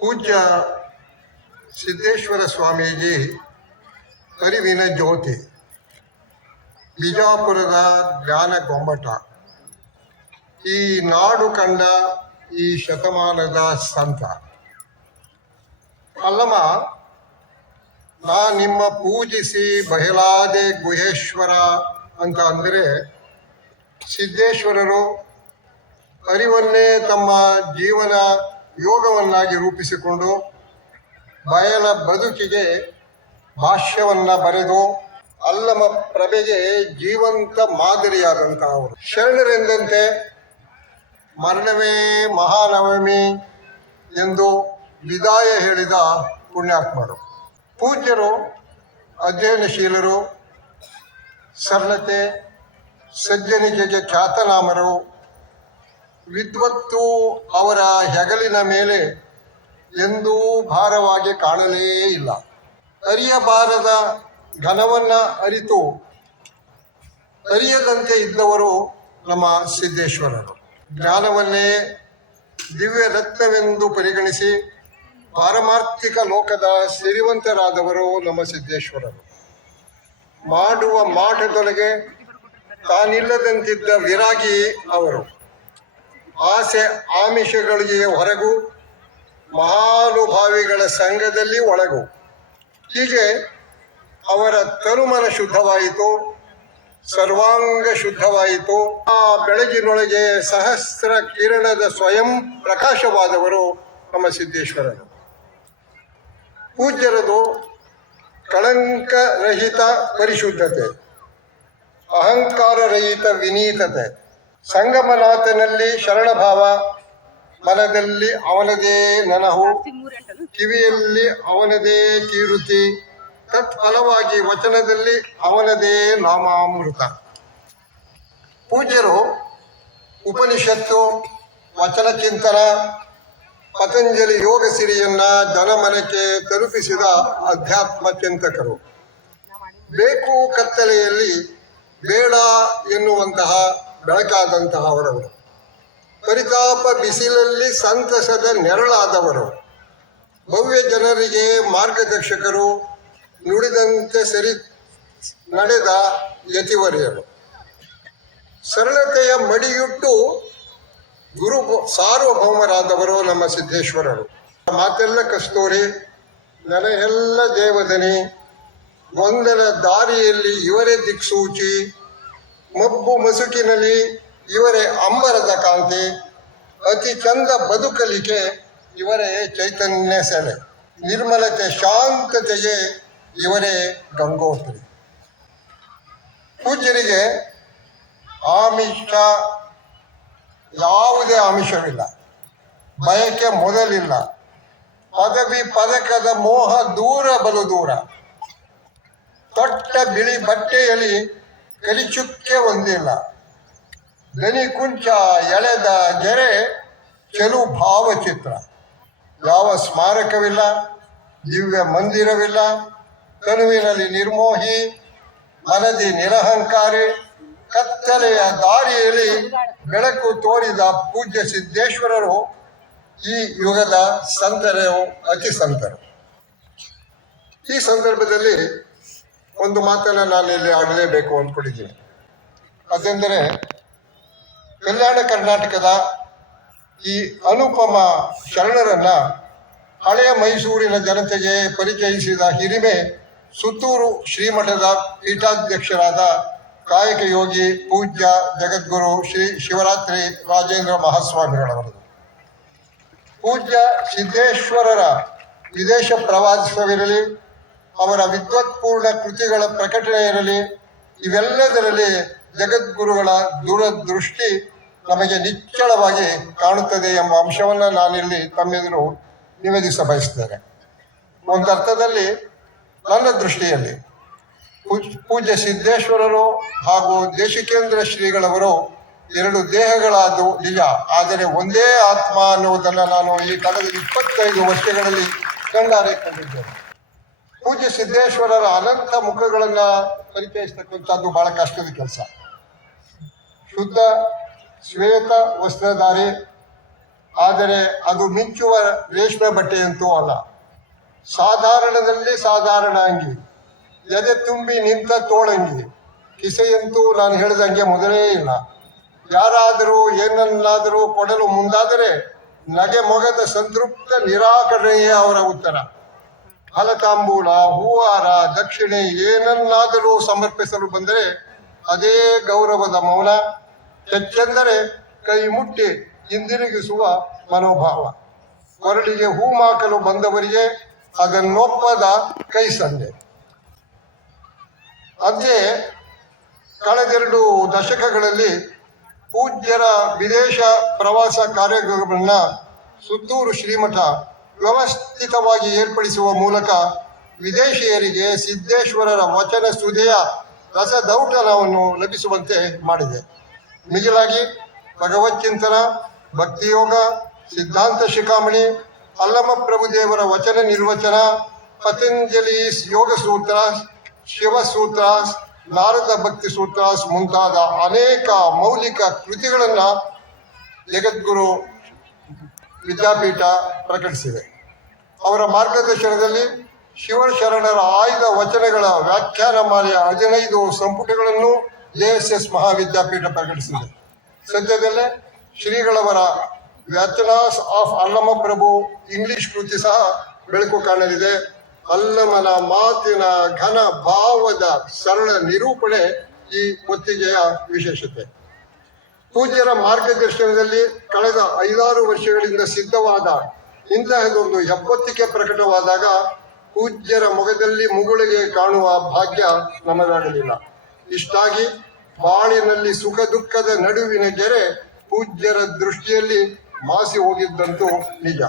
ಪೂಜ್ಯ ಸಿದ್ದೇಶ್ವರ ಸ್ವಾಮೀಜಿ ಅರಿವಿನ ಜ್ಯೋತಿ, ಬಿಜಾಪುರದ ಜ್ಞಾನ ಗೊಂಬಟ ಈ ನಾಡು ಕಂಡ ಈ ಶತಮಾನದ ಸಂತ. ಅಲ್ಲಮ್ಮ, ನಾ ನಿಮ್ಮ ಪೂಜಿಸಿ ಬಯಲಾದೆ ಗುಹೇಶ್ವರ ಅಂತ ಅಂದರೆ ಸಿದ್ದೇಶ್ವರರು ಅರಿವನ್ನೇ ತಮ್ಮ ಜೀವನ ಯೋಗವನ್ನಾಗಿ ರೂಪಿಸಿಕೊಂಡು ಬಯಲ ಬದುಕಿಗೆ ಭಾಷ್ಯವನ್ನು ಬರೆದು ಅಲ್ಲಮ ಪ್ರಭೆಗೆ ಜೀವಂತ ಮಾದರಿಯಾದಂತಹ ಅವರು ಶರಣರೆಂದಂತೆ ಮರಣವೇ ಮಹಾನವಮಿ ಎಂದು ವಿದಾಯ ಹೇಳಿದ ಪುಣ್ಯಾತ್ಮರು. ಪೂಜ್ಯರು, ಅಧ್ಯಯನಶೀಲರು ಸರಳತೆ ಸಜ್ಜನಿಕೆಗೆ ಖ್ಯಾತನಾಮರು ವಿದ್ವತ್ತು ಅವರ ಹೆಗಲಿನ ಮೇಲೆ ಎಂದೂ ಭಾರವಾಗಿ ಕಾಣಲೇ ಇಲ್ಲ. ಅರಿಯಬಾರದ ಘನವನ್ನು ಅರಿತು ಅರಿಯದಂತೆ ಇದ್ದವರು ನಮ್ಮ ಸಿದ್ದೇಶ್ವರರು. ಜ್ಞಾನವನ್ನೇ ದಿವ್ಯ ರತ್ನವೆಂದು ಪರಿಗಣಿಸಿ ಪಾರಮಾರ್ಥಿಕ ಲೋಕದ ಸಿರಿವಂತರಾದವರು ನಮ್ಮ ಸಿದ್ದೇಶ್ವರರು. ಮಾಡುವ ಮಾಟದೊಳಗೆ ತಾನಿಲ್ಲದಂತಿದ್ದ ವಿರಾಗಿ ಅವರು. ಆಸೆ ಆಮಿಷಗಳಿಗೆ ಹೊರಗು, ಮಹಾನುಭಾವಿಗಳ ಸಂಘದಲ್ಲಿ ಒಳಗು. ಹೀಗೆ ಅವರ ತನುಮನ ಶುದ್ಧವಾಯಿತು, ಸರ್ವಾಂಗ ಶುದ್ಧವಾಯಿತು. ಆ ಬೆಳಗಿನೊಳಗೆ ಸಹಸ್ರ ಕಿರಣದ ಸ್ವಯಂ ಪ್ರಕಾಶವಾದವರು ನಮ್ಮ ಸಿದ್ದೇಶ್ವರರು. ಪೂಜ್ಯರದು ಕಳಂಕರಹಿತ ಪರಿಶುದ್ಧತೆ ಅಹಂಕಾರರಹಿತ ವಿನೀತತೆ. ಸಂಗಮನಾಥನಲ್ಲಿ ಶರಣಭಾವ ಮನದಲ್ಲಿ ಅವನದೇ ನನಹು, ಕಿವಿಯಲ್ಲಿ ಅವನದೇ ಕೀರುತಿ, ತತ್ಫಲವಾಗಿ ವಚನದಲ್ಲಿ ಅವನದೇ ನಾಮಾಮೃತ. ಪೂಜ್ಯರು, ಉಪನಿಷತ್ತು ವಚನ ಚಿಂತನ ಪತಂಜಲಿ ಯೋಗ ಸಿರಿಯನ್ನ ಜನಮನಕ್ಕೆ ತಲುಪಿಸಿದ ಅಧ್ಯಾತ್ಮ ಚಿಂತಕರು. ಬೇಕು ಕತ್ತಲೆಯಲ್ಲಿ ಬೇಡ ಎನ್ನುವಂತಹ ಬೆಳಕಾದಂತಹ ಅವರವರು ಪರಿತಾಪ ಬಿಸಿಲಲ್ಲಿ ಸಂತಸದ ನೆರಳಾದವರು. ಭವ್ಯ ಜನರಿಗೆ ಮಾರ್ಗದರ್ಶಕರು ನುಡಿದಂತೆ ಸರಿ ನಡೆದ ಯತಿವರ್ಯರು. ಸರಳತೆಯ ಮಡಿಯುಟ್ಟು ಗುರು ಸಾರ್ವಭೌಮರಾದವರು ನಮ್ಮ ಸಿದ್ದೇಶ್ವರರು. ಮಾತೆಲ್ಲ ಕಸ್ತೂರಿ, ನನಗೆಲ್ಲ ದೇವದನಿ, ಗೊಂದಲ ದಾರಿಯಲ್ಲಿ ಇವರೇ ದಿಕ್ಸೂಚಿ ಮಬ್ಬು ಮಸುಕಿನಲ್ಲಿ ಇವರೇ ಅಂಬರದ ಕಾಂತಿ, ಅತಿ ಚಂದ ಬದುಕಲಿಕೆ ಇವರೇ ಚೈತನ್ಯ ಸೆಲೆ ನಿರ್ಮಲತೆ ಶಾಂತತೆಗೆ ಇವರೇ ಗಂಗೋತ್ರಿ. ಪೂಜ್ಯರಿಗೆ ಆಮಿಷ, ಯಾವುದೇ ಆಮಿಷವಿಲ್ಲ, ಬಯಕೆ ಮೊದಲಿಲ್ಲ, ಪದವಿ ಪದಕದ ಮೋಹ ದೂರ ಬಲು ದೂರ, ತೊಟ್ಟ ಬಿಳಿ ಬಟ್ಟೆಯಲ್ಲಿ ಕಲಿಚುಕ್ಕೆ ಒಂದಿಲ್ಲ. ಗಣಿ ಕುಂಚ ಎಳೆದ ಗೆರೆ ಕೆಲವು ಭಾವಚಿತ್ರ. ಯಾವ ಸ್ಮಾರಕವಿಲ್ಲ, ದಿವ್ಯ ಮಂದಿರವಿಲ್ಲ, ತನುವಿನಲ್ಲಿ ನಿರ್ಮೋಹಿ ಮನದಿ ನಿರಹಂಕಾರಿ, ಕತ್ತಲೆಯ ದಾರಿಯಲ್ಲಿ ಬೆಳಕು ತೋರಿದ ಪೂಜ್ಯ ಸಿದ್ದೇಶ್ವರರು ಈ ಯುಗದ ಸಂತರು ಅತಿ ಸಂತರು. ಈ ಸಂದರ್ಭದಲ್ಲಿ ಒಂದು ಮಾತನ್ನ ನಾನು ಇಲ್ಲಿ ಆಡಲೇಬೇಕು ಅಂದ್ಕೊಂಡಿದ್ದೀನಿ. ಅದೆಂದರೆ, ಕಲ್ಯಾಣ ಕರ್ನಾಟಕದ ಈ ಅನುಪಮ ಶರಣರನ್ನ ಹಳೆಯ ಮೈಸೂರಿನ ಜನತೆಗೆ ಪರಿಚಯಿಸಿದ ಹಿರಿಮೆ ಸುತ್ತೂರು ಶ್ರೀಮಠದ ಪೀಠಾಧ್ಯಕ್ಷರಾದ ಕಾಯಕ ಯೋಗಿ ಪೂಜ್ಯ ಜಗದ್ಗುರು ಶ್ರೀ ಶಿವರಾತ್ರಿ ರಾಜೇಂದ್ರ ಮಹಾಸ್ವಾಮಿಗಳವರದು. ಪೂಜ್ಯ ಸಿದ್ದೇಶ್ವರರ ವಿದೇಶ ಪ್ರವಾಸವಿರಲಿ ಅವರ ವಿದ್ವತ್ಪೂರ್ಣ ಕೃತಿಗಳ ಪ್ರಕಟಣೆ ಇರಲಿ, ಇವೆಲ್ಲದರಲ್ಲಿ ಜಗದ್ಗುರುಗಳ ದೂರದೃಷ್ಟಿ ನಮಗೆ ನಿಚ್ಚಳವಾಗಿ ಕಾಣುತ್ತದೆ ಎಂಬ ಅಂಶವನ್ನು ನಾನಿಲ್ಲಿ ತಮ್ಮೆದುರು ನಿವೇದಿಸ ಬಯಸ್ತೇನೆ. ಒಂದರ್ಥದಲ್ಲಿ ನನ್ನ ದೃಷ್ಟಿಯಲ್ಲಿ ಪೂಜ್ಯ ಸಿದ್ದೇಶ್ವರರು ಹಾಗೂ ದೇಶಿಕೇಂದ್ರ ಶ್ರೀಗಳವರು ಎರಡು ದೇಹಗಳಾದವು ನಿಜ, ಆದರೆ ಒಂದೇ ಆತ್ಮ ಅನ್ನುವುದನ್ನು ನಾನು ಈ ಕಳೆದ ಇಪ್ಪತ್ತೈದು ವರ್ಷಗಳಲ್ಲಿ ಕಂಡಾರೆ ಕಂಡಿದ್ದೇನೆ. ಪೂಜ್ಯ ಸಿದ್ದೇಶ್ವರರ ಅನಂತ ಮುಖಗಳನ್ನ ಪರಿಚಯಿಸ್ತಕ್ಕಂಥದ್ದು ಬಹಳ ಕಷ್ಟದ ಕೆಲಸ. ಶುದ್ಧ, ಶ್ವೇತ ವಸ್ತ್ರಧಾರಿ, ಆದರೆ ಅದು ಮಿಂಚುವ ರೇಷ್ಮೆ ಬಟ್ಟೆಯಂತೂ ಅಲ್ಲ. ಸಾಧಾರಣದಲ್ಲಿ ಸಾಧಾರಣ ಅಂಗಿ, ಎದೆ ತುಂಬಿ ನಿಂತ ತೋಳಂಗಿ, ಕಿಸೆಯಂತೂ ನಾನು ಹೇಳಿದಂಗೆ ಮೊದಲೇ ಇಲ್ಲ. ಯಾರಾದರೂ ಏನನ್ನಾದರೂ ಕೊಡಲು ಮುಂದಾದರೆ ನಗೆ ಮೊಗದ ಸಂತೃಪ್ತ ನಿರಾಕರಣೆಯೇ ಅವರ ಉತ್ತರ. ಫಲತಾಂಬೂಲ ಹೂವಾರ, ದಕ್ಷಿಣೆ ಏನನ್ನಾದರೂ ಸಮರ್ಪಿಸಲು ಬಂದರೆ ಅದೇ ಗೌರವದ ಮೌನ ಹೆಚ್ಚೆಂದರೆ ಕೈ ಮುಟ್ಟಿ, ಹಿಂದಿರುಗಿಸುವ ಮನೋಭಾವ. ಕೊರಳಿಗೆ ಹೂ ಮಾಕಲು ಬಂದವರಿಗೆ ಅದನ್ನೊಪ್ಪದ ಕೈ ಸಂದೆ. ಅಂತೆ ಕಳೆದೆರಡು ದಶಕಗಳಲ್ಲಿ ಪೂಜ್ಯರ ವಿದೇಶ ಪ್ರವಾಸ ಕಾರ್ಯಕ್ರಮಗಳನ್ನ ಸುತ್ತೂರು ಶ್ರೀಮಠ ವ್ಯವಸ್ಥಿತವಾಗಿ ಏರ್ಪಡಿಸುವ ಮೂಲಕ ವಿದೇಶಿಯರಿಗೆ ಸಿದ್ದೇಶ್ವರರ ವಚನ ಸುದ್ದಿಯ ರಸ ದೌಟನವನ್ನು ಲಭಿಸುವಂತೆ ಮಾಡಿದೆ. ಮಿಗಿಲಾಗಿ ಭಗವಚ್ಚಿಂತನ, ಭಕ್ತಿಯೋಗ, ಸಿದ್ಧಾಂತ ಶಿಖಾಮಣಿ ಅಲ್ಲಮ ಪ್ರಭುದೇವರ ವಚನ ನಿರ್ವಚನ, ಪತಂಜಲಿ ಯೋಗ ಸೂತ್ರ ಶಿವಸೂತ್ರ ನಾರದ ಭಕ್ತಿ ಸೂತ್ರ ಮುಂತಾದ ಅನೇಕ ಮೌಲಿಕ ಕೃತಿಗಳನ್ನು ಜಗದ್ಗುರು ವಿದ್ಯಾಪೀಠ ಪ್ರಕಟಿಸಿದೆ. ಅವರ ಮಾರ್ಗದರ್ಶನದಲ್ಲಿ ಶಿವಶರಣರ ಆಯ್ದ ವಚನಗಳ ವ್ಯಾಖ್ಯಾನ ಮಾಲೆಯ ಹದಿನೈದು ಸಂಪುಟಗಳನ್ನು ಜೆಎಸ್ಎಸ್ ಮಹಾವಿದ್ಯಾಪೀಠ ಪ್ರಕಟಿಸಿದೆ. ಸದ್ಯದಲ್ಲೇ ಶ್ರೀಗಳವರ ವ್ಯಾಚನಾಸ್ ಆಫ್ ಅಲ್ಲಮ ಪ್ರಭು ಇಂಗ್ಲಿಷ್ ಕೃತಿ ಸಹ ಬೆಳಕು ಕಾಣಲಿದೆ. ಅಲ್ಲಮನ ಮಾತಿನ ಘನ ಭಾವದ ಸರಳ ನಿರೂಪಣೆ ಈ ಒತ್ತಿಗೆಯ ವಿಶೇಷತೆ. ಪೂಜ್ಯರ ಮಾರ್ಗದರ್ಶನದಲ್ಲಿ ಕಳೆದ ಐದಾರು ವರ್ಷಗಳಿಂದ ಸಿದ್ಧವಾದ ಇಂತಹದೊಂದು ಎಪ್ಪತ್ತಿಕೆ ಪ್ರಕಟವಾದಾಗ ಪೂಜ್ಯರ ಮೊಗದಲ್ಲಿ ಮುಗುಳಿಗೆ ಕಾಣುವ ಭಾಗ್ಯ ನಮಗಾಗಲಿಲ್ಲ. ಇಷ್ಟಾಗಿ ಬಾಳಿನಲ್ಲಿ ಸುಖ ದುಃಖದ ನಡುವಿನ ಗೆರೆ ಪೂಜ್ಯರ ದೃಷ್ಟಿಯಲ್ಲಿ ಮಾಸಿ ಹೋಗಿದ್ದಂತೂ ನಿಜ.